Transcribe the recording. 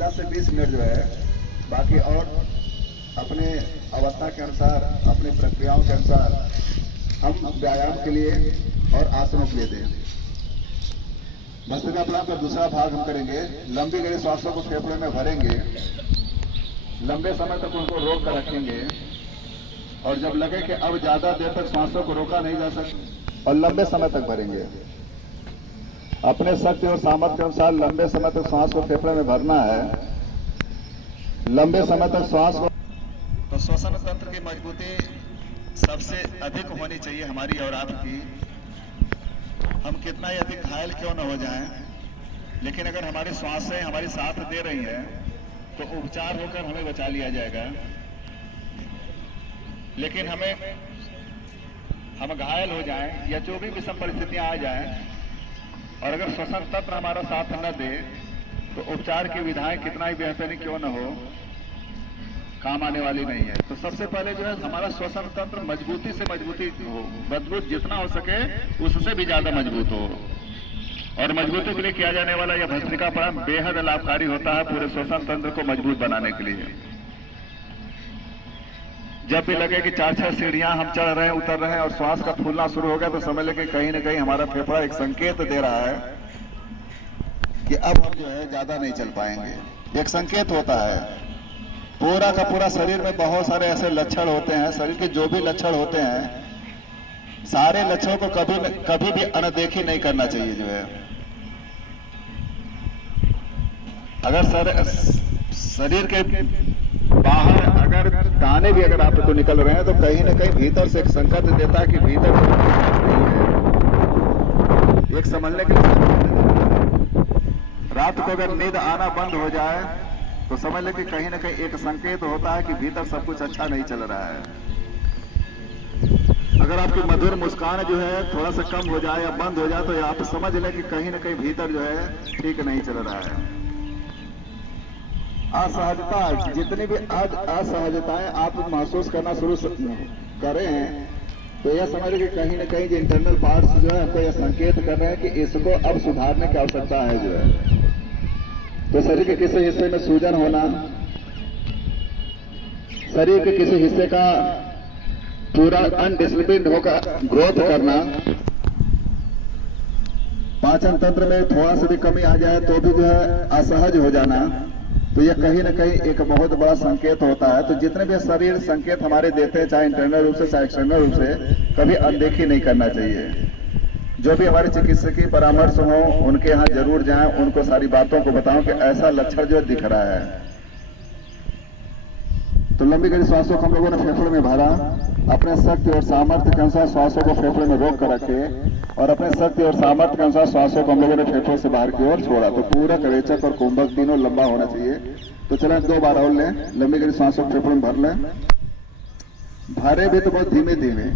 10 से 20 मिनट जो है, बाकी और अपने अवस्था के अनुसार, अपनी प्रक्रियाओं के अनुसार हम व्यायाम के लिए और आसनों के लिए दें। भस्त्रिका प्राणायाम का दूसरा भाग हम करेंगे। लंबी गहरी श्वासों को फेफड़े में भरेंगे, लंबे समय तक उनको रोक कर रखेंगे, और जब लगे कि अब ज्यादा देर तक श्वासों को रोका नहीं जा सकता, और लंबे समय तक भरेंगे। अपने शक्ति और सामर्थ्य के अनुसार लंबे समय तक श्वास को फेफड़े में भरना है। लंबे समय तक श्वास को, तो श्वसन तंत्र की मजबूती सबसे अधिक होनी चाहिए हमारी और आपकी। हम कितना ही अधिक घायल क्यों न हो जाएं, लेकिन अगर हमारी श्वासें हमारी साथ दे रही हैं तो उपचार होकर हमें बचा लिया जाएगा। लेकिन हम घायल हो जाएं या जो भी विषम परिस्थितियां आ जाएं, और अगर श्वसन तंत्र हमारा साथ न दे तो उपचार की विधाएं कितना ही बेहतरीन क्यों न हो, काम आने वाली नहीं है। तो सबसे पहले जो है हमारा श्वसन तंत्र मजबूती से मजबूती हो, मजबूत जितना हो सके उससे भी ज्यादा मजबूत हो। और मजबूती के लिए किया जाने वाला यह भस्त्रिका प्राणायाम बेहद लाभकारी होता है पूरे श्वसन तंत्र को मजबूत बनाने के लिए। जब भी लगे कि 4-6 सीढ़ियां हम चढ़ रहे हैं, उतर रहे हैं और श्वास का फूलना शुरू हो गया, तो समझ ले कि कहीं ना कहीं हमारा फेफड़ा एक संकेत दे रहा है कि अब हम जो है ज्यादा नहीं चल पाएंगे। एक संकेत होता है। पूरा का पूरा शरीर में बहुत सारे ऐसे लक्षण होते हैं, शरीर के जो भी लक्षण होते हैं, सारे लक्षणों को कभी भी अनदेखी नहीं करना चाहिए। जो है अगर शरीर के बाहर अगर दाने भी अगर आपको निकल रहे हैं, तो कहीं ना कहीं भीतर से एक संकेत देता है कि भीतर एक समझने के लिए। रात को अगर नींद आना बंद हो जाए तो समझ ले कि कहीं ना कहीं एक संकेत होता है कि भीतर सब कुछ अच्छा नहीं चल रहा है। अगर आपकी मधुर मुस्कान जो है थोड़ा सा कम हो जाए या बंद हो जाए, तो आप समझ ले कि कहीं ना कहीं भीतर जो है ठीक नहीं चल रहा है। असहजता, जितनी भी आज असहजताएं आप महसूस करना शुरू करें, तो यह समझ कि कहीं ना कहीं जो इंटरनल पार्ट्स जो है आपको यह संकेत कर रहे हैं कि इसको अब सुधारने की आवश्यकता है। जो है तो शरीर के किसी हिस्से में सूजन होना, शरीर के किसी हिस्से का पूरा अनडिसिप्लिन होकर ग्रोथ करना, पाचन तंत्र में थोड़ा सा भी कमी आ जाए तो भी जो है असहज हो जाना, तो यह कहीं ना कहीं एक बहुत बड़ा संकेत होता है। तो जितने भी शरीर संकेत हमारे देते हैं, चाहे इंटरनल रूप से चाहे एक्सटर्नल रूप से, कभी अनदेखी नहीं करना चाहिए। जो भी हमारे चिकित्सकीय परामर्श हो उनके यहाँ जरूर जाएं, उनको सारी बातों को बताओं कि ऐसा लक्षण जो दिख रहा है। तो लंबी गहरी श्वासों को हम लोगों ने फेफड़े में भरा, अपने शक्ति और सामर्थ्य के अनुसार श्वासों को फेफड़े में रोक कर रखे, और अपने शक्ति और सामर्थ्य के अनुसार श्वासों को हम लोगों ने फेफड़े से बाहर की ओर छोड़ा। तो पूरा रेचक और कुंभक तीनों लंबा होना चाहिए। तो चलें 2 बार और लें, लंबी गहरी श्वासों को फेफड़े में भर लें, भरे भी तो बहुत धीमे धीमे।